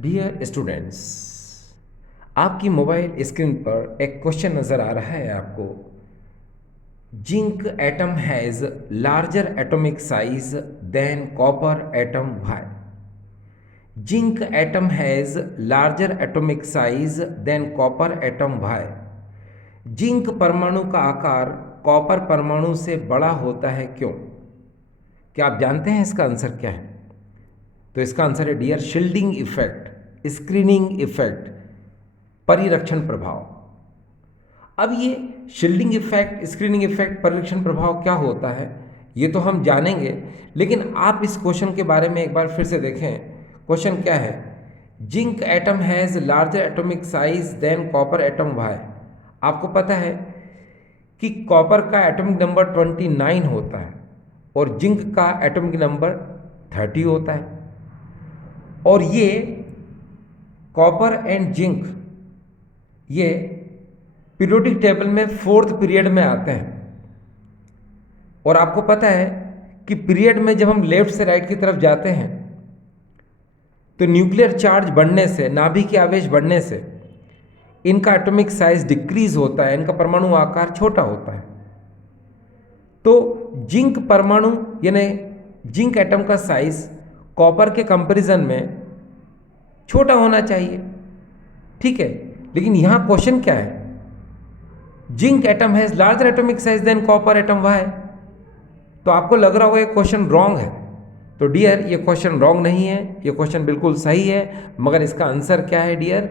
Dear students, आपकी mobile screen पर एक क्वेश्चन नज़र आ रहा है आपको। Zinc atom has larger atomic size than copper atom why. Zinc atom has larger atomic size than copper atom why. Zinc परमाणु का आकार कॉपर परमाणु से बड़ा होता है क्यों? क्या आप जानते हैं इसका आंसर क्या है? तो इसका आंसर है dear shielding effect, screening effect, परिरक्षण प्रभाव। अब ये शील्डिंग इफेक्ट, स्क्रीनिंग इफेक्ट, परिरक्षण प्रभाव क्या होता है ये तो हम जानेंगे, लेकिन आप इस क्वेश्चन के बारे में एक बार फिर से देखें। क्वेश्चन क्या है? Zinc atom has larger atomic size than copper atom why. आपको पता है कि कॉपर का एटॉमिक नंबर 29 होता है और जिंक का एटॉमिक नंबर 30 होता है, और ये कॉपर एंड जिंक ये पीरियोडिक टेबल में 4th पीरियड में आते हैं। और आपको पता है कि पीरियड में जब हम लेफ्ट से राइट की तरफ जाते हैं तो न्यूक्लियर चार्ज बढ़ने से, नाभिक आवेश बढ़ने से इनका एटॉमिक साइज डिक्रीज होता है, इनका परमाणु आकार छोटा होता है। तो जिंक परमाणु यानी जिंक एटम का साइज कॉपर के कंपैरिजन में छोटा होना चाहिए, ठीक है। लेकिन यहां क्वेश्चन क्या है? Zinc atom has larger atomic size than copper atom why. तो आपको लग रहा होगा ये क्वेश्चन रॉन्ग है। तो डियर, ये क्वेश्चन रॉन्ग नहीं है, ये क्वेश्चन बिल्कुल सही है। मगर इसका आंसर क्या है dear?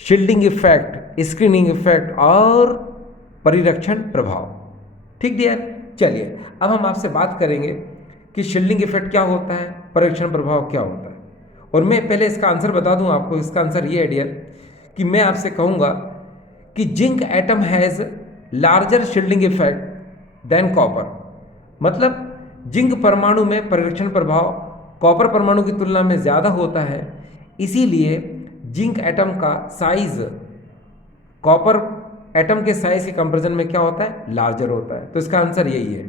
Shielding effect, screening effect और परिरक्षण प्रभाव। ठीक डियर, चलिए अब हम आपसे बात करेंगे कि शील्डिंग इफेक्ट क्या होता है, परिरक्षण प्रभाव क्या होता है। और मैं पहले इसका आंसर बता दूं आपको। इसका आंसर ये है डियर कि मैं आपसे कहूँगा कि zinc atom has larger shielding effect than copper. मतलब जिंक परमाणु में परिरक्षण प्रभाव कॉपर परमाणु की तुलना में ज़्यादा होता है, इसीलिए जिंक एटम का साइज कॉपर एटम के साइज के कंपैरिजन में क्या होता है? लार्जर होता है। तो इसका आंसर यही है,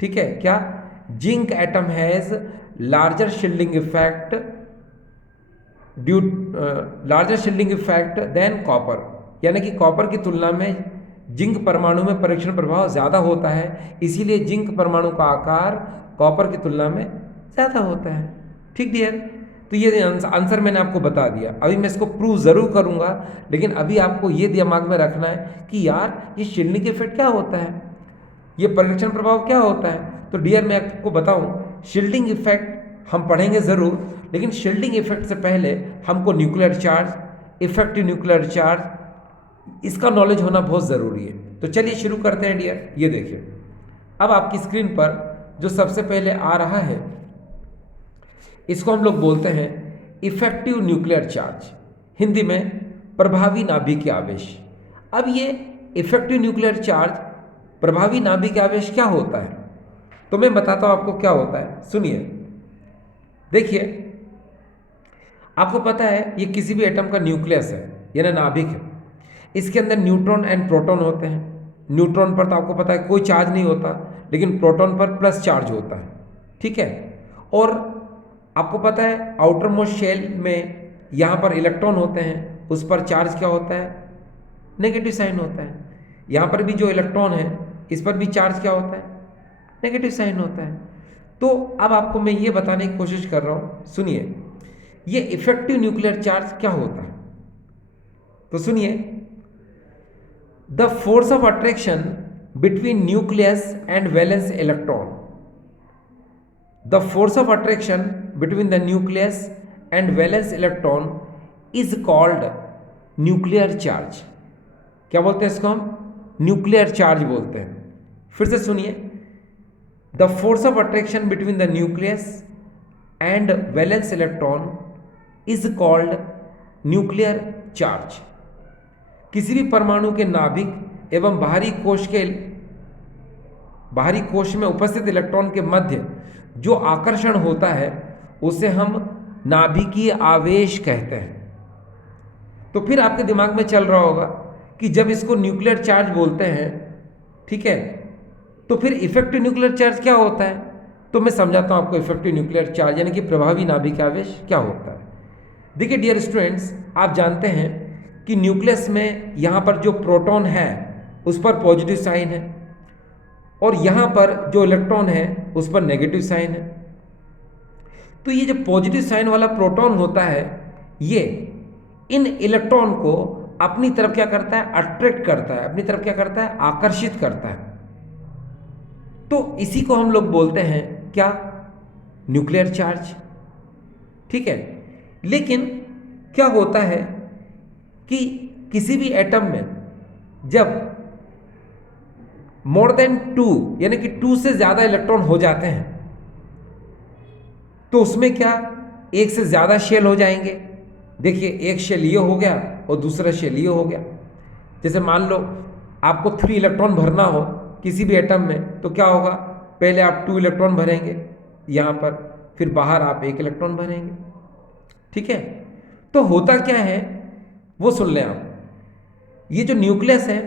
ठीक है। क्या? Zinc atom has larger shielding effect due larger shielding effect than copper, यानी कि कॉपर की तुलना में जिंक परमाणु में परिरक्षण प्रभाव ज़्यादा होता है, इसीलिए जिंक परमाणु का आकार कॉपर की तुलना में ज़्यादा होता है। ठीक डियर, तो ये आंसर मैंने आपको बता दिया। अभी मैं इसको प्रूव ज़रूर करूँगा, लेकिन अभी आपको ये दिमाग में रखना है कि यार ये शील्डिंग इफेक्ट क्या होता है, ये परिरक्षण प्रभाव क्या होता है। तो डियर, मैं आपको बताऊँ, शील्डिंग इफेक्ट हम पढ़ेंगे ज़रूर, लेकिन शील्डिंग इफेक्ट से पहले हमको nuclear charge, effective nuclear charge, इसका नॉलेज होना बहुत ज़रूरी है। तो चलिए शुरू करते हैं डियर। ये देखिए, अब आपकी स्क्रीन पर जो सबसे पहले आ रहा है इसको हम लोग बोलते हैं इफेक्टिव न्यूक्लियर चार्ज, हिंदी में प्रभावी नाभिकीय आवेश। अब ये इफेक्टिव न्यूक्लियर चार्ज, प्रभावी नाभिकीय आवेश क्या होता है, तो मैं बताता हूं आपको क्या होता है। सुनिए, देखिए, आपको पता है ये किसी भी एटम का न्यूक्लियस है यानी नाभिक है। इसके अंदर न्यूट्रॉन एंड प्रोटॉन होते हैं। न्यूट्रॉन पर तो आपको पता है कोई चार्ज नहीं होता, लेकिन प्रोटॉन पर प्लस चार्ज होता है, ठीक है। और आपको पता है आउटर मोस्ट शेल में यहाँ पर इलेक्ट्रॉन होते हैं, उस पर चार्ज क्या होता है? नेगेटिव साइन होता है। यहाँ पर भी जो इलेक्ट्रॉन है इस पर भी चार्ज क्या होता है? नेगेटिव साइन होता है। तो अब आपको मैं ये बताने की कोशिश कर रहा हूँ, सुनिए, ये इफेक्टिव न्यूक्लियर चार्ज क्या होता है। तो सुनिए, the force of attraction between nucleus and valence electron, the force of attraction between the nucleus and valence electron is called nuclear charge. क्या बोलते हैं इसको? हम न्यूक्लियर चार्ज बोलते हैं। फिर से सुनिए, the force of attraction between the nucleus and valence electron is called nuclear charge. किसी भी परमाणु के नाभिक एवं बाहरी कोश में उपस्थित इलेक्ट्रॉन के मध्य जो आकर्षण होता है उसे हम नाभिकीय आवेश कहते हैं। तो फिर आपके दिमाग में चल रहा होगा कि जब इसको न्यूक्लियर चार्ज बोलते हैं, ठीक है, तो फिर इफेक्टिव न्यूक्लियर चार्ज क्या होता है। तो मैं समझाता हूं आपको इफेक्टिव न्यूक्लियर चार्ज यानी कि प्रभावी नाभिकीय आवेश क्या होता है। देखिए डियर स्टूडेंट्स, आप जानते हैं कि न्यूक्लियस में यहाँ पर जो प्रोटॉन है उस पर पॉजिटिव साइन है और यहाँ पर जो इलेक्ट्रॉन है उस पर नेगेटिव साइन है। तो ये जो पॉजिटिव साइन वाला प्रोटॉन होता है ये इन इलेक्ट्रॉन को अपनी तरफ क्या करता है, अट्रैक्ट करता है, अपनी तरफ क्या करता है, आकर्षित करता है। तो इसी को हम लोग बोलते हैं क्या, न्यूक्लियर चार्ज। ठीक है, लेकिन क्या होता है कि किसी भी एटम में जब मोर देन 2 यानी कि 2 से ज्यादा इलेक्ट्रॉन हो जाते हैं तो उसमें क्या एक से ज्यादा शेल हो जाएंगे। देखिए एक शेल ये हो गया और दूसरा शेल ये हो गया। जैसे मान लो आपको 3 इलेक्ट्रॉन भरना हो किसी भी एटम में तो क्या होगा, पहले आप 2 इलेक्ट्रॉन भरेंगे यहाँ पर, फिर बाहर आप 1 इलेक्ट्रॉन भरेंगे। ठीक है, तो होता क्या है वो सुन लें आप। ये जो न्यूक्लियस है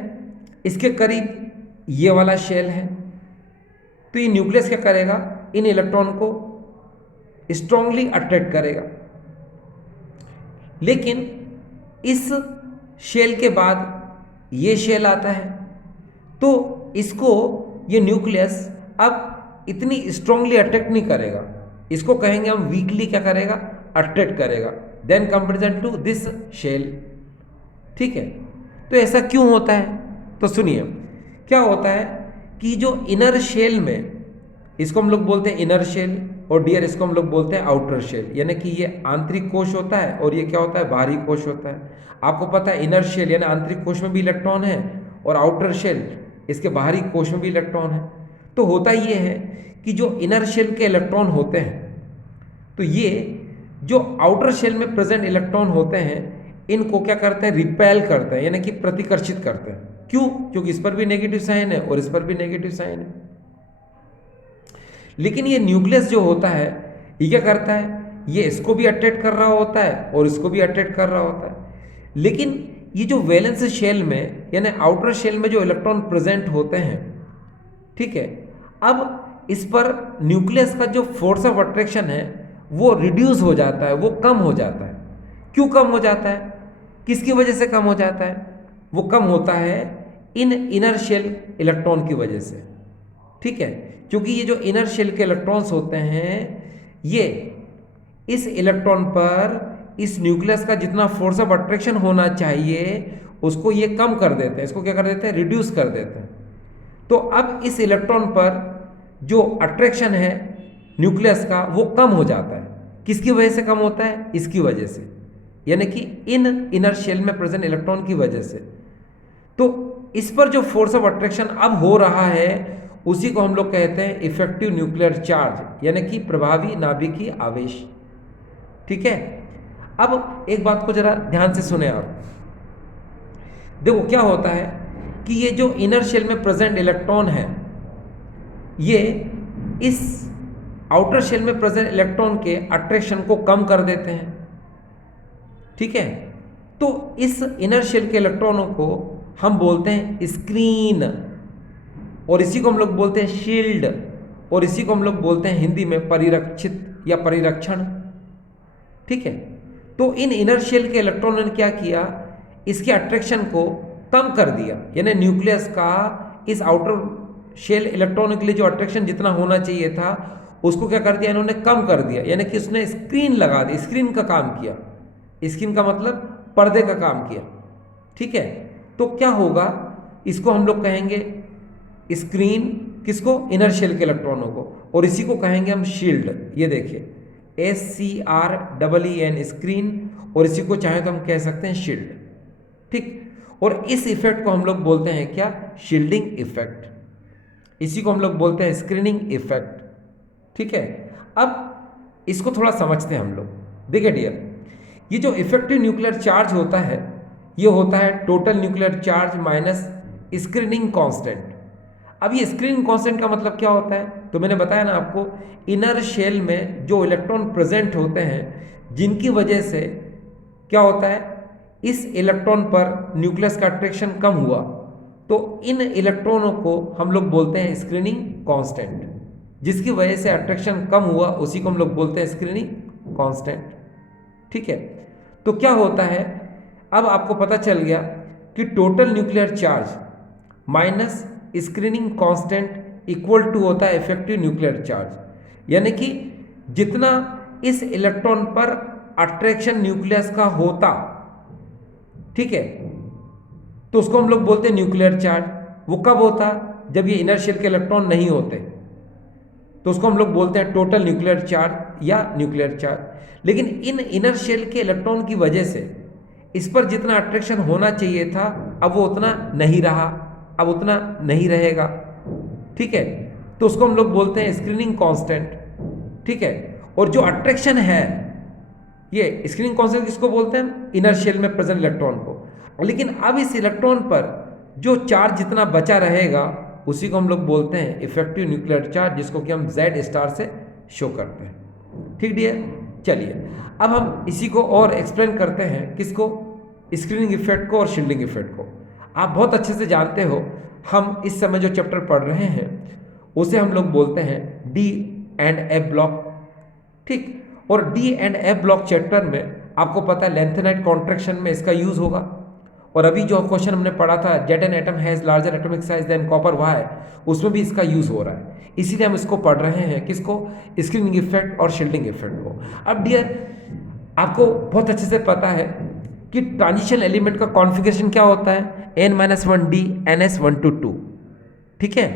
इसके करीब ये वाला शेल है, तो ये न्यूक्लियस क्या करेगा, इन इलेक्ट्रॉन को स्ट्रांगली अट्रैक्ट करेगा। लेकिन इस शेल के बाद ये शेल आता है तो इसको ये न्यूक्लियस अब इतनी स्ट्रांगली अट्रैक्ट नहीं करेगा, इसको कहेंगे हम वीकली क्या करेगा, अट्रैक्ट करेगा, then comparison to this shell. ठीक है, तो ऐसा क्यों होता है, तो सुनिए क्या होता है कि जो इनर शेल में, इसको हम लोग बोलते हैं इनर शेल और डियर इसको हम लोग बोलते हैं आउटर शेल, यानी कि ये आंतरिक कोश होता है और ये क्या होता है, बाहरी कोश होता है। आपको पता है इनर शेल यानी आंतरिक कोश में भी इलेक्ट्रॉन है और आउटर शेल इसके बाहरी कोश में भी इलेक्ट्रॉन है। तो होता ये है कि जो इनर शेल के इलेक्ट्रॉन होते हैं तो ये जो आउटर शेल में प्रेजेंट इलेक्ट्रॉन होते हैं इनको क्या करते हैं, रिपेल करते हैं, यानी कि प्रतिकर्षित करते हैं। क्यों, क्योंकि इस पर भी नेगेटिव साइन है और इस पर भी नेगेटिव साइन है। लेकिन ये न्यूक्लियस जो होता है ये क्या करता है, ये इसको भी अट्रैक्ट कर रहा होता है और इसको भी अट्रैक्ट कर रहा होता है। लेकिन ये जो वैलेंस शेल में यानी आउटर शेल में जो इलेक्ट्रॉन प्रेजेंट होते हैं, ठीक है, अब इस पर न्यूक्लियस का जो फोर्स ऑफ अट्रैक्शन है वो रिड्यूस हो जाता है, वो कम हो जाता है। क्यों कम हो जाता है, किसकी वजह से कम हो जाता है, वो कम होता है इन इनर शेल इलेक्ट्रॉन की वजह से। ठीक है, क्योंकि ये जो इनर शेल के इलेक्ट्रॉन्स होते हैं ये इस इलेक्ट्रॉन पर इस न्यूक्लियस का जितना फोर्स ऑफ अट्रैक्शन होना चाहिए उसको ये कम कर देते हैं, इसको क्या कर देते हैं, रिड्यूस कर देते हैं। तो अब इस इलेक्ट्रॉन पर जो अट्रैक्शन है न्यूक्लियस का वो कम हो जाता है। किसकी वजह से कम होता है, इसकी वजह से, यानी कि इन इनर शेल में प्रेजेंट इलेक्ट्रॉन की वजह से। तो इस पर जो फोर्स ऑफ अट्रैक्शन अब हो रहा है उसी को हम लोग कहते हैं इफेक्टिव न्यूक्लियर चार्ज, यानी कि प्रभावी नाभिकीय आवेश। ठीक है, अब एक बात को जरा ध्यान से सुने आप। देखो क्या होता है कि ये जो इनर शेल में प्रेजेंट इलेक्ट्रॉन है ये इस आउटर शेल में प्रेजेंट इलेक्ट्रॉन के अट्रैक्शन को कम कर देते हैं। ठीक है, तो इस इनर शेल के इलेक्ट्रॉनों को हम बोलते हैं स्क्रीन और इसी को हम लोग बोलते हैं शील्ड और इसी को हम लोग बोलते हैं हिंदी में परिरक्षित या परिरक्षण। ठीक है, तो इन इनर शेल के इलेक्ट्रॉनों ने क्या किया, इसके अट्रैक्शन को कम कर दिया, यानी न्यूक्लियस का इस आउटर शेल इलेक्ट्रॉनों के लिए जो अट्रैक्शन जितना होना चाहिए था उसको क्या कर दिया, इन्होंने कम कर दिया, यानी कि उसने स्क्रीन लगा दी, स्क्रीन का काम किया। स्क्रीन का मतलब पर्दे का काम किया। ठीक है, तो क्या होगा, इसको हम लोग कहेंगे स्क्रीन, किसको, इनर शेल के इलेक्ट्रॉनों को, और इसी को कहेंगे हम शील्ड। ये देखिए SCREEN स्क्रीन, और इसी को चाहे तो हम कह सकते हैं शील्ड। ठीक, और इस इफेक्ट को हम लोग बोलते हैं क्या, शील्डिंग इफेक्ट। इसी को हम लोग बोलते हैं स्क्रीनिंग इफेक्ट। ठीक है, अब इसको थोड़ा समझते हैं हम लोग। देखिए डियर, ये जो इफेक्टिव न्यूक्लियर चार्ज होता है ये होता है total nuclear charge minus screening constant. अब ये स्क्रीनिंग कांस्टेंट का मतलब क्या होता है, तो मैंने बताया ना आपको, इनर शेल में जो इलेक्ट्रॉन प्रेजेंट होते हैं जिनकी वजह से क्या होता है, इस इलेक्ट्रॉन पर न्यूक्लियस का अट्रैक्शन कम हुआ, तो इन इलेक्ट्रॉनों को हम लोग बोलते हैं स्क्रीनिंग कांस्टेंट। जिसकी वजह से अट्रैक्शन कम हुआ उसी को हम लोग बोलते हैं स्क्रीनिंग कांस्टेंट। ठीक है, तो क्या होता है, अब आपको पता चल गया कि total nuclear charge minus screening constant equal to होता है इफेक्टिव न्यूक्लियर चार्ज। यानी कि जितना इस इलेक्ट्रॉन पर अट्रैक्शन न्यूक्लियस का होता, ठीक है, तो उसको हम लोग बोलते हैं न्यूक्लियर चार्ज। वो कब होता, जब ये इनर शेल के इलेक्ट्रॉन नहीं होते, तो उसको हम लोग बोलते हैं टोटल न्यूक्लियर चार्ज या न्यूक्लियर चार्ज। लेकिन इन इनर शेल के इलेक्ट्रॉन की वजह से इस पर जितना अट्रैक्शन होना चाहिए था, अब वो उतना नहीं रहा, अब उतना नहीं रहेगा, ठीक है, तो उसको हम लोग बोलते हैं स्क्रीनिंग कांस्टेंट, ठीक है। और जो अट्रैक्शन है, ये स्क्रीनिंग कांस्टेंट किसको बोलते हैं, इनर शेल में प्रेजेंट इलेक्ट्रॉन को। लेकिन अब इस इलेक्ट्रॉन पर जो चार्ज जितना बचा रहेगा उसी को हम लोग बोलते हैं इफेक्टिव न्यूक्लियर चार्ज, जिसको कि हम Z स्टार से शो करते हैं, ठीक डियर। चलिए अब हम इसी को और एक्सप्लेन करते हैं, किसको, स्क्रीनिंग इफेक्ट को और शील्डिंग इफेक्ट को। आप बहुत अच्छे से जानते हो, हम इस समय जो चैप्टर पढ़ रहे हैं उसे हम लोग बोलते हैं D एंड F ब्लॉक, ठीक। और D and F block chapter में आपको पता है लेंथेनाइट कॉन्ट्रैक्शन में इसका यूज होगा। और अभी जो क्वेश्चन हमने पढ़ा था Z N atom has larger atomic size than copper why, उसमें भी इसका यूज हो रहा है। इसीलिए हम इसको पढ़ रहे हैं, किसको, स्क्रीनिंग इफेक्ट और शील्डिंग इफेक्ट को। अब डियर आपको बहुत अच्छे से पता है कि ट्रांजिशन एलिमेंट का कॉन्फ़िगरेशन क्या होता है, n-1d ns122, ठीक है।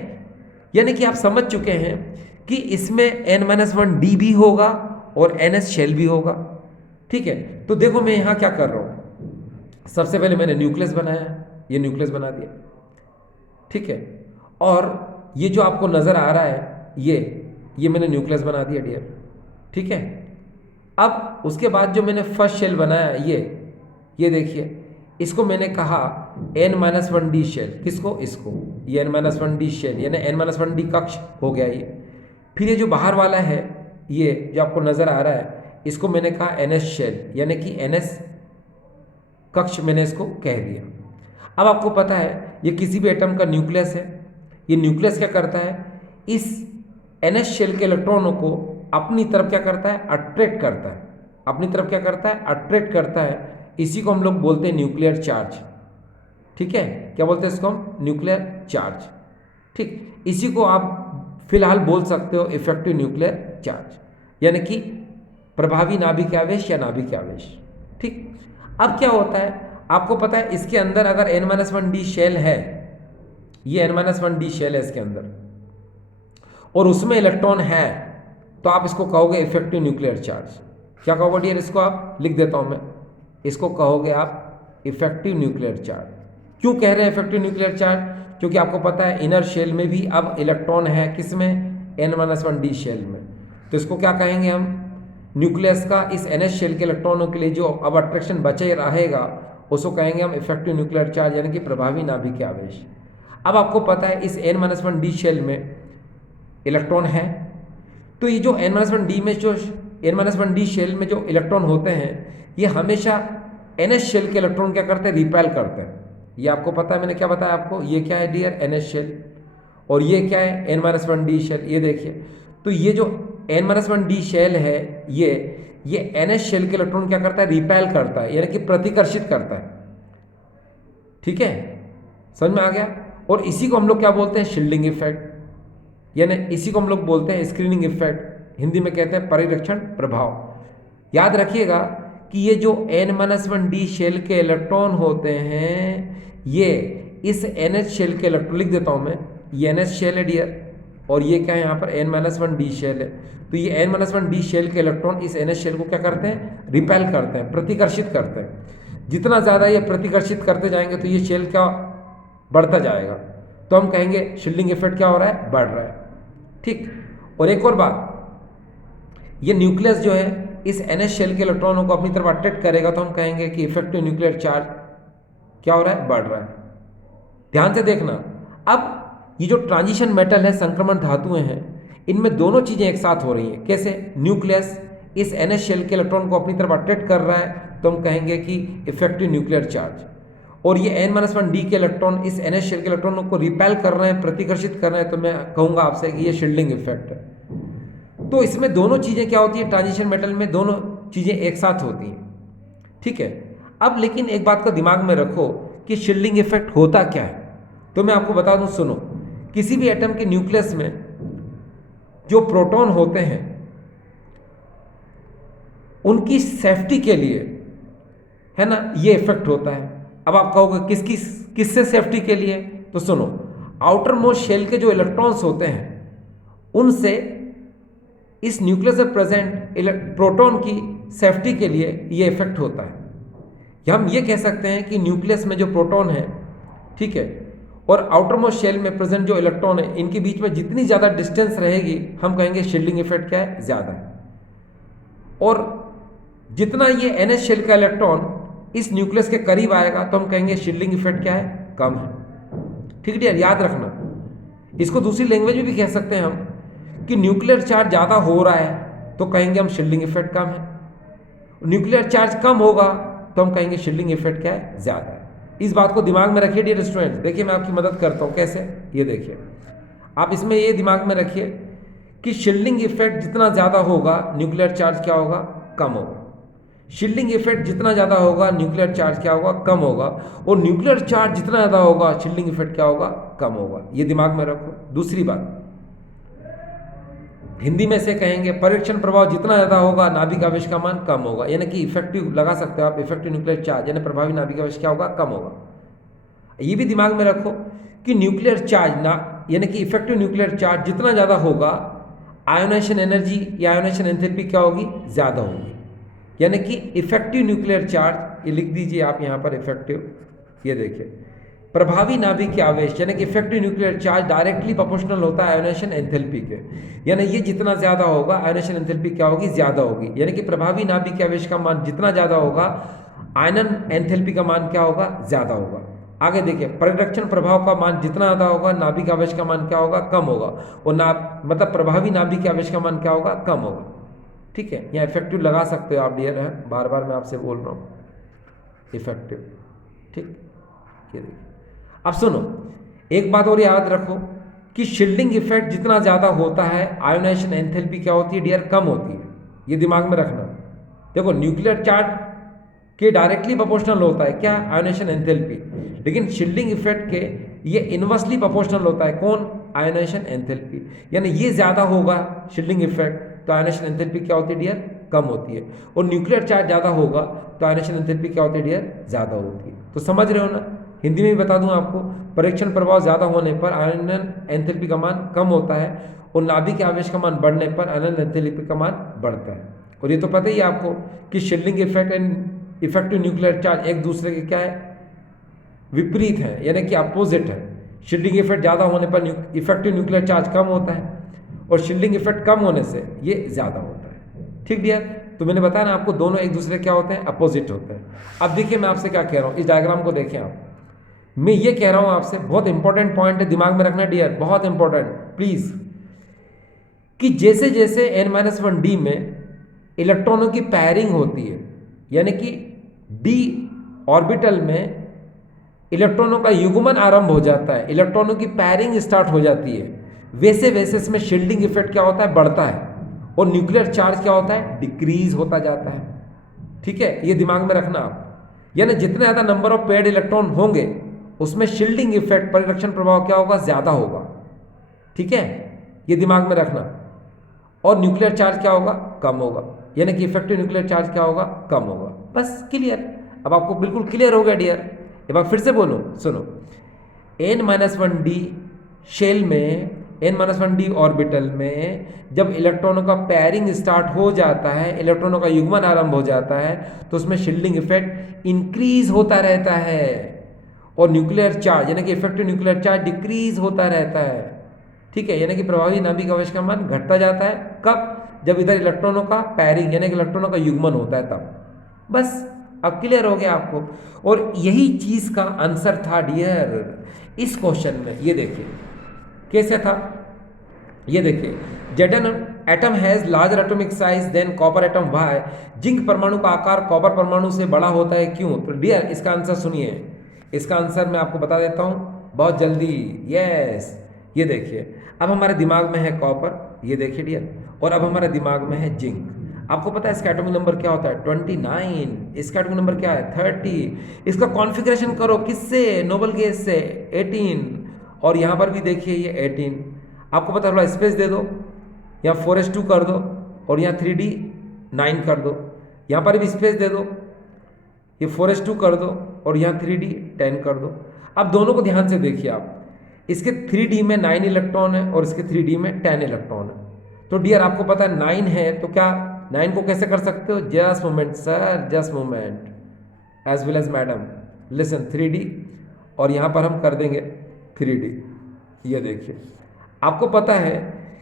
यानी कि आप समझ चुके हैं कि इसमें n-1d भी होगा और ns शेल भी होगा, ठीक है। तो देखो मैं यहाँ क्या कर रहा हूँ, सबसे पहले मैंने न्यूक्लियस बनाया, ये न्यूक्लियस बना दिया, ठीक है। और ये जो आपको नज़र आ रहा है ये मैंने न्यूक्लियस बना दिया डियर, ठीक है। अब उसके बाद जो मैंने फर्स्ट शेल बनाया ये देखिए, इसको मैंने कहा n-1d शेल, किसको, इसको, ये n-1d शेल यानी n-1d कक्ष हो गया ये। फिर ये जो बाहर वाला है ये जो आपको नज़र आ रहा है, इसको मैंने कहा ns शेल यानी कि ns कक्ष मैंने इसको कह दिया। अब आपको पता है ये किसी भी एटम का न्यूक्लियस है। ये न्यूक्लियस क्या करता है, इस ns शेल के इलेक्ट्रॉनों को अपनी तरफ क्या करता है, अट्रैक्ट करता है, अपनी तरफ क्या करता है, अट्रैक्ट करता है। इसी को हम लोग बोलते हैं न्यूक्लियर चार्ज, ठीक है। क्या बोलते हैं इसको हम, न्यूक्लियर चार्ज, ठीक। इसी को आप फिलहाल बोल सकते हो इफेक्टिव न्यूक्लियर चार्ज, यानी कि प्रभावी नाभिक आवेश या नाभिक आवेश, ठीक। अब क्या होता है, आपको पता है इसके अंदर अगर n-1d शेल है, ये n-1d शेल है इसके अंदर, और उसमें इलेक्ट्रॉन है, तो आप इसको कहोगे इफेक्टिव न्यूक्लियर चार्ज। क्या कहोगे डियर, इसको आप लिख देता हूं मैं, इसको कहोगे आप इफेक्टिव न्यूक्लियर चार्ज। क्यों कह रहे हैं इफेक्टिव न्यूक्लियर चार्ज, क्योंकि आपको पता है इनर शेल में भी अब इलेक्ट्रॉन है, किसमें, n-1d शेल में। तो इसको क्या कहेंगे हम, न्यूक्लियस का इस ns शेल के इलेक्ट्रॉनों के लिए जो अब अट्रैक्शन बचे रहेगा उसको कहेंगे हम इफेक्टिव न्यूक्लियर चार्ज यानी कि प्रभावी नाभिक आवेश। अब आपको पता है इस n-1d शेल में इलेक्ट्रॉन है, तो ये जो n-1d में जो n-1d शेल में जो इलेक्ट्रॉन होते हैं ये हमेशा ns शेल के इलेक्ट्रॉन क्या करते हैं, रिपेल करते हैं। ये आपको पता है, मैंने क्या बताया आपको, ये क्या है डियर, ns शेल, और ये क्या है, n-1d शेल। ये देखिए, तो ये जो n-1d शेल है ये ns शेल के इलेक्ट्रॉन क्या करता है, रिपेल करता है, यानी कि प्रतिकर्षित करता है, ठीक है, समझ में आ गया। और इसी को हम लोग क्या बोलते हैं, शील्डिंग इफेक्ट, यानी इसी को हम लोग बोलते हैं स्क्रीनिंग इफेक्ट, हिंदी में कहते हैं परिरक्षण प्रभाव। याद रखिएगा कि ये जो n-1d शेल के इलेक्ट्रॉन होते हैं ये इस ns शेल के इलेक्ट्रॉन, लिख देता हूं मैं, ये ns शेल है डियर, और ये क्या है यहाँ पर n-1d शेल है। तो ये n-1d शेल के इलेक्ट्रॉन इस ns शेल को क्या करते हैं, रिपेल करते हैं, प्रतिकर्षित करते हैं। जितना ज़्यादा ये प्रतिकर्षित करते जाएंगे तो ये शेल क्या बढ़ता जाएगा, तो हम कहेंगे शील्डिंग इफेक्ट क्या हो रहा है, बढ़ रहा है, ठीक। और एक और बात, ये न्यूक्लियस जो है इस ns शेल के इलेक्ट्रॉनों को अपनी तरफ अट्रैक्ट करेगा, तो हम कहेंगे कि इफेक्टिव न्यूक्लियर चार्ज क्या हो रहा है, बढ़ रहा है। ध्यान से देखना, अब ये जो ट्रांजिशन मेटल है, संक्रमण धातुएं हैं, इनमें दोनों चीजें एक साथ हो रही हैं। कैसे, न्यूक्लियस इस ns शेल के इलेक्ट्रॉन को अपनी तरफ अट्रैक्ट कर रहा है, तो हम कहेंगे कि इफेक्टिव न्यूक्लियर चार्ज। और ये n-1d के इलेक्ट्रॉन इस ns शेल के इलेक्ट्रॉनों को रिपेल कर रहे हैं, प्रतिकर्षित कर रहे हैं, तो मैं कहूँगा आपसे कि ये शील्डिंग इफेक्ट है। तो इसमें दोनों चीज़ें क्या होती है, ट्रांजिशन मेटल में दोनों चीज़ें एक साथ होती हैं, ठीक है। अब लेकिन एक बात को दिमाग में रखो कि शील्डिंग इफेक्ट होता क्या है। तो मैं आपको बता दूं, सुनो, किसी भी एटम के न्यूक्लियस में जो प्रोटॉन होते हैं उनकी सेफ्टी के लिए, है ना, ये इफेक्ट होता है। अब आप कहोगे किससे सेफ्टी के लिए? तो सुनो, आउटर मोस्ट शेल के जो इलेक्ट्रॉन्स होते हैं उनसे इस न्यूक्लियस में प्रेजेंट प्रोटॉन की सेफ्टी के लिए ये इफेक्ट होता है। या हम ये कह सकते हैं कि न्यूक्लियस में जो प्रोटॉन है, ठीक है, और आउटर मोस्ट शेल में प्रेजेंट जो इलेक्ट्रॉन है, इनके बीच में जितनी ज़्यादा डिस्टेंस रहेगी हम कहेंगे शील्डिंग इफेक्ट क्या है, ज़्यादा है। और जितना ये NH शेल का इलेक्ट्रॉन इस न्यूक्लियस के करीब आएगा तो हम कहेंगे शील्डिंग इफेक्ट क्या है, कम है। ठीक है यार, याद रखना। इसको दूसरी लैंग्वेज में भी कह सकते हैं हम कि न्यूक्लियर चार्ज ज़्यादा हो रहा है तो कहेंगे हम शील्डिंग इफेक्ट कम है, न्यूक्लियर चार्ज कम होगा तो हम कहेंगे शील्डिंग इफेक्ट क्या है, ज़्यादा है। इस बात को दिमाग में रखिए डियर स्टूडेंट। देखिए मैं आपकी मदद करता हूँ कैसे, ये देखिए आप इसमें ये दिमाग में रखिए कि शील्डिंग इफेक्ट जितना ज़्यादा होगा न्यूक्लियर चार्ज क्या होगा, कम होगा। शील्डिंग इफेक्ट जितना ज़्यादा होगा न्यूक्लियर चार्ज क्या होगा, कम होगा। और न्यूक्लियर चार्ज जितना ज़्यादा होगा शील्डिंग इफेक्ट क्या होगा, कम होगा। ये दिमाग में रखो। दूसरी बात, हिंदी में से कहेंगे परीक्षण प्रभाव जितना ज़्यादा होगा नाभिक आवेश का मान कम होगा। यानी कि इफेक्टिव लगा सकते हो आप, इफेक्टिव न्यूक्लियर चार्ज यानी प्रभावी नाभिक आवेश क्या होगा, कम होगा। ये भी दिमाग में रखो कि न्यूक्लियर चार्ज ना, यानी कि इफेक्टिव न्यूक्लियर चार्ज जितना ज़्यादा होगा आयोनाइजेशन एनर्जी या आयोनाइजेशन एंथैल्पी क्या होगी, ज़्यादा होगी। यानी कि इफेक्टिव न्यूक्लियर चार्ज, ये लिख दीजिए आप यहाँ पर इफेक्टिव, ये देखिए प्रभावी नाभिक आवेश यानी कि effective nuclear charge directly proportional होता है आयोनाइजेशन एंथैल्पी के। यानी ये जितना ज़्यादा होगा आयोनाइजेशन एंथैल्पी क्या होगी, ज़्यादा होगी। यानी कि प्रभावी नाभिक आवेश का मान जितना ज़्यादा होगा आयनन एंथैल्पी का मान क्या होगा, ज़्यादा होगा। आगे देखिए परिरक्षण प्रभाव का मान जितना ज़्यादा होगा नाभिक आवेश का मान क्या होगा, कम होगा। और मतलब प्रभावी नाभिक आवेश का मान क्या होगा, कम होगा। ठीक है, यहाँ इफेक्टिव लगा सकते हो आप डियर, है बार बार मैं आपसे बोल रहा हूँ इफेक्टिव। ठीक, ये देखिए अब सुनो, एक बात और याद रखो कि शील्डिंग इफेक्ट जितना ज़्यादा होता है आयोनाइजेशन एंथैल्पी क्या होती है डियर, कम होती है। ये दिमाग में रखना। देखो न्यूक्लियर चार्ज के डायरेक्टली प्रोपोर्शनल होता है क्या, आयोनाइजेशन एंथैल्पी, लेकिन शील्डिंग इफेक्ट के ये इनवर्सली प्रोपोर्शनल होता है, कौन, आयोनाइजेशन एंथैल्पी। यानी ये ज़्यादा होगा शील्डिंग इफेक्ट तो आयोनाइजेशन एंथैल्पी क्या होती है डियर, कम होती है। और न्यूक्लियर चार्ज ज़्यादा होगा तो आयोनाइजेशन एंथैल्पी क्या होती है डियर, ज़्यादा होती है। तो समझ रहे हो ना। हिंदी में भी बता दूं आपको, परीक्षण प्रभाव ज़्यादा होने पर आयनन एंथैल्पी का मान कम होता है और नाभिक आवेश का मान बढ़ने पर आयनन एंथैल्पी का मान बढ़ता है। और ये तो पता ही है आपको कि shielding effect and effective nuclear charge एक दूसरे के क्या है, विपरीत है, यानी कि अपोजिट है। शील्डिंग इफेक्ट ज़्यादा होने पर इफेक्टिव न्यूक्लियर चार्ज कम होता है और शील्डिंग इफेक्ट कम होने से ये ज़्यादा होता है। ठीक डियर, तो मैंने बताया ना आपको दोनों एक दूसरे क्या होते हैं, अपोजिट होते हैं। अब देखिए मैं आपसे क्या कह रहा हूँ, इस डायग्राम को देखें आप। मैं ये कह रहा हूं आपसे, बहुत इंपॉर्टेंट पॉइंट है, दिमाग में रखना डियर, बहुत इंपॉर्टेंट प्लीज, कि जैसे जैसे n-1d में इलेक्ट्रॉनों की पैरिंग होती है, यानी कि d ऑर्बिटल में इलेक्ट्रॉनों का युग्मन आरंभ हो जाता है, इलेक्ट्रॉनों की पैरिंग स्टार्ट हो जाती है, वैसे वैसे इसमें शील्डिंग इफेक्ट क्या होता है, बढ़ता है। और न्यूक्लियर चार्ज क्या होता है, डिक्रीज होता जाता है। ठीक है, ये दिमाग में रखना आप। यानी जितने ज़्यादा नंबर ऑफ पेयर्ड इलेक्ट्रॉन होंगे उसमें शील्डिंग इफेक्ट, परिरक्षण प्रभाव क्या होगा, ज़्यादा होगा। ठीक है, ये दिमाग में रखना। और न्यूक्लियर चार्ज क्या होगा, कम होगा। यानी कि इफेक्टिव न्यूक्लियर चार्ज क्या होगा, कम होगा। बस क्लियर, अब आपको बिल्कुल क्लियर हो गया डियर। एक बार फिर से बोलो, सुनो, n-1d शेल में, n-1d ऑर्बिटल में जब इलेक्ट्रॉनों का पैरिंग स्टार्ट हो जाता है, इलेक्ट्रॉनों का युग्मन आरंभ हो जाता है, तो उसमें शील्डिंग इफेक्ट इंक्रीज होता रहता है और न्यूक्लियर चार्ज यानी कि इफेक्टिव न्यूक्लियर चार्ज डिक्रीज होता रहता है। ठीक है, यानी कि प्रभावी नाभिक आवेश का मान घटता जाता है। कब, जब इधर इलेक्ट्रॉनों का पैरिंग यानी कि इलेक्ट्रॉनों का युग्मन होता है तब। बस अब क्लियर हो गया आपको। और यही चीज का आंसर था डियर इस क्वेश्चन में। ये देखिए कैसे था, ये देखिए, Z N atom has larger atomic size than copper atom, why, zinc परमाणु का आकार कॉपर परमाणु से बड़ा होता है, क्यों। तो डियर इसका आंसर सुनिए, इसका आंसर मैं आपको बता देता हूँ बहुत जल्दी। यस, ये देखिए, अब हमारे दिमाग में है कॉपर, ये देखिए डियर, और अब हमारे दिमाग में है जिंक। आपको पता है इसका एटॉमिक नंबर क्या होता है 29, इसका एटॉमिक नंबर क्या है 30, इसका कॉन्फ़िगरेशन करो किससे, नोबल गैस से 18, और यहाँ पर भी देखिए ये 18। आपको पता है थोड़ा स्पेस दे दो, यहाँ 4s2 कर दो और यहाँ 3d 9 कर दो, यहाँ पर भी स्पेस दे दो, ये 4s2 कर दो और यहाँ 3d 10 कर दो। अब दोनों को ध्यान से देखिए आप, इसके 3d में 9 इलेक्ट्रॉन है और इसके 3d में 10 इलेक्ट्रॉन है। तो डियर आपको पता है 9 है, तो क्या 9 को कैसे कर सकते हो, just moment sir, just moment, as well as madam, listen 3d और यहाँ पर हम कर देंगे 3d। ये देखिए आपको पता है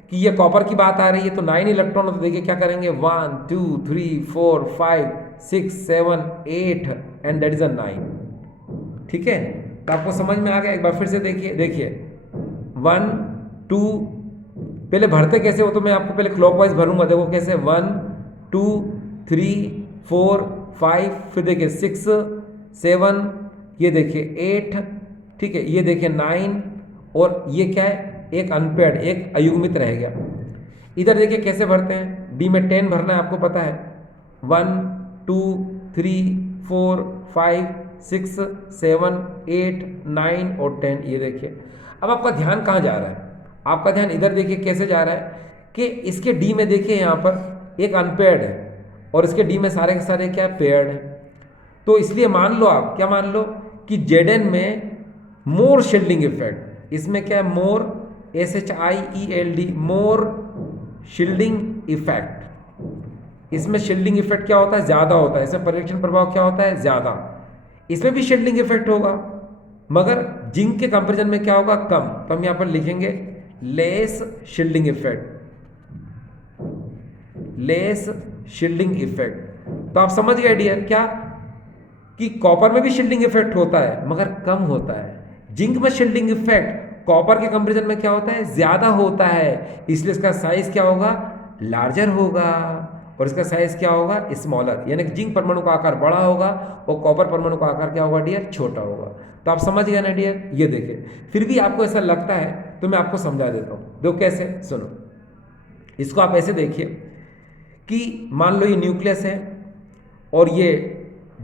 कि ये कॉपर की बात आ रही है, तो 9 इलेक्ट्रॉन, तो देखिए क्या करेंगे 1 2 3 4 5 6 7 8 एंड दैट इज अ 9। ठीक है, तो आपको समझ में आ गया। एक बार फिर से देखिए, देखिए 1 2, पहले भरते कैसे हो, तो मैं आपको पहले क्लॉकवाइज भरूंगा, देखो कैसे 1 2 3 4 5, फिर देखिए 6 7, ये देखिए 8, ठीक है, ये देखिए 9, और ये क्या है, एक अनपेड, एक अयुग्मित रह गया। इधर देखिए कैसे भरते हैं, डी में 10 भरना है, आपको पता है 1 2 3 4 5 6 7 8 9 और 10। ये देखिए अब आपका ध्यान कहाँ जा रहा है, आपका ध्यान इधर देखिए कैसे जा रहा है कि इसके डी में देखिए यहाँ पर एक अनपेयर्ड है और इसके डी में सारे के सारे क्या पेयर्ड है। तो इसलिए मान लो, आप क्या मान लो कि Zn में मोर शील्डिंग इफेक्ट, इसमें क्या है मोर, SHIELD, मोर शील्डिंग इफेक्ट। इसमें शील्डिंग इफेक्ट क्या होता है, ज़्यादा होता है, इसमें परिरक्षण प्रभाव क्या होता है, ज़्यादा। इसमें भी शील्डिंग इफेक्ट होगा, मगर जिंक के कंपेरिजन में क्या होगा, कम। तो हम यहाँ पर लिखेंगे less shielding effect, less shielding effect. तो आप समझ गए डियर क्या, कि कॉपर में भी शील्डिंग इफेक्ट होता है मगर कम होता है। जिंक में शील्डिंग इफेक्ट कॉपर के कंपैरिजन में क्या होता है, ज्यादा होता है, इसलिए इसका साइज क्या होगा, लार्जर होगा, और इसका साइज क्या होगा, स्मॉलर। यानी कि जिंक परमाणु का आकार बड़ा होगा और कॉपर परमाणु का आकार क्या होगा डियर, छोटा होगा। तो आप समझ गए ना डियर। ये देखिए, फिर भी आपको ऐसा लगता है तो मैं आपको समझा देता हूँ, देखो कैसे, सुनो। इसको आप ऐसे देखिए कि मान लो ये न्यूक्लियस है और ये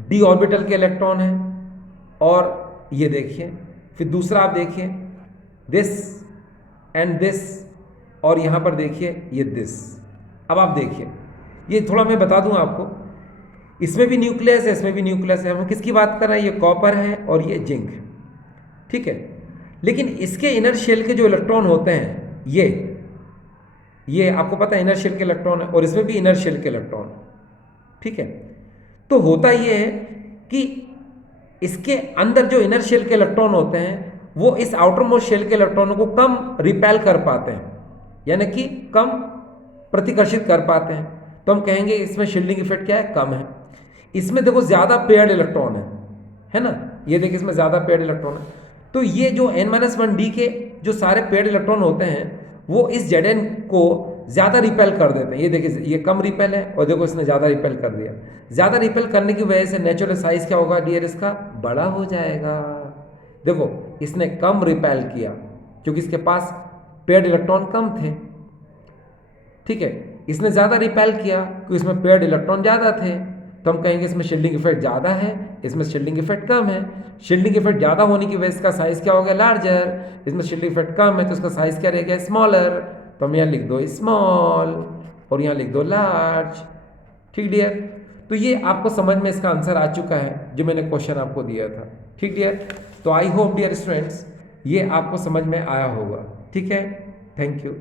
डी ऑर्बिटल के इलेक्ट्रॉन है, और ये देखिए फिर दूसरा आप देखिए दिस एंड दिस, और यहाँ पर देखिए ये दिस। अब आप देखिए, ये थोड़ा मैं बता दूं आपको, इसमें भी न्यूक्लियस है, इसमें भी न्यूक्लियस है। हम किसकी बात कर रहे हैं, ये कॉपर है और ये जिंक, ठीक है। लेकिन इसके इनर शेल के जो इलेक्ट्रॉन होते हैं, ये आपको पता है इनर शेल के इलेक्ट्रॉन है, और इसमें भी इनर शेल के इलेक्ट्रॉन, ठीक है। तो होता ये है कि इसके अंदर जो इनर शेल के इलेक्ट्रॉन होते हैं वो इस आउटर मोस्ट शेल के इलेक्ट्रॉनों को कम रिपेल कर पाते हैं, यानी कि कम प्रतिकर्षित कर पाते हैं। तो हम कहेंगे इसमें शील्डिंग इफेक्ट क्या है, कम है। इसमें देखो ज्यादा पेयर्ड इलेक्ट्रॉन है ना, ये देखिए इसमें ज्यादा पेयर्ड इलेक्ट्रॉन है। तो ये जो N-1D के जो सारे पेयर्ड इलेक्ट्रॉन होते हैं वो इस Zn को ज़्यादा रिपेल कर देते हैं। ये देखिए ये कम रिपेल है और देखो इसने ज़्यादा रिपेल कर दिया। ज़्यादा रिपेल करने की वजह से नेचुरल साइज क्या होगा डियर, इसका बड़ा हो जाएगा। देखो इसने कम रिपेल किया क्योंकि इसके पास पेयर्ड इलेक्ट्रॉन कम थे, ठीक है। इसने ज़्यादा रिपेल किया क्योंकि इसमें पेयर्ड इलेक्ट्रॉन ज़्यादा थे, तो हम कहेंगे इसमें शील्डिंग इफेक्ट ज़्यादा है, इसमें शील्डिंग इफेक्ट कम है। शील्डिंग इफेक्ट ज़्यादा होने की वजह से इसका साइज क्या हो गया, लार्जर। इसमें शील्डिंग इफेक्ट कम है तो इसका साइज क्या रह गया, स्मॉलर। तो हम यहाँ लिख दो स्मॉल और यहाँ लिख दो लार्ज, ठीक डियर। तो ये आपको समझ में इसका आंसर आ चुका है जो मैंने क्वेश्चन आपको दिया था, ठीक डियर। तो आई होप डियर स्टूडेंट्स ये आपको समझ में आया होगा, ठीक है। Thank you.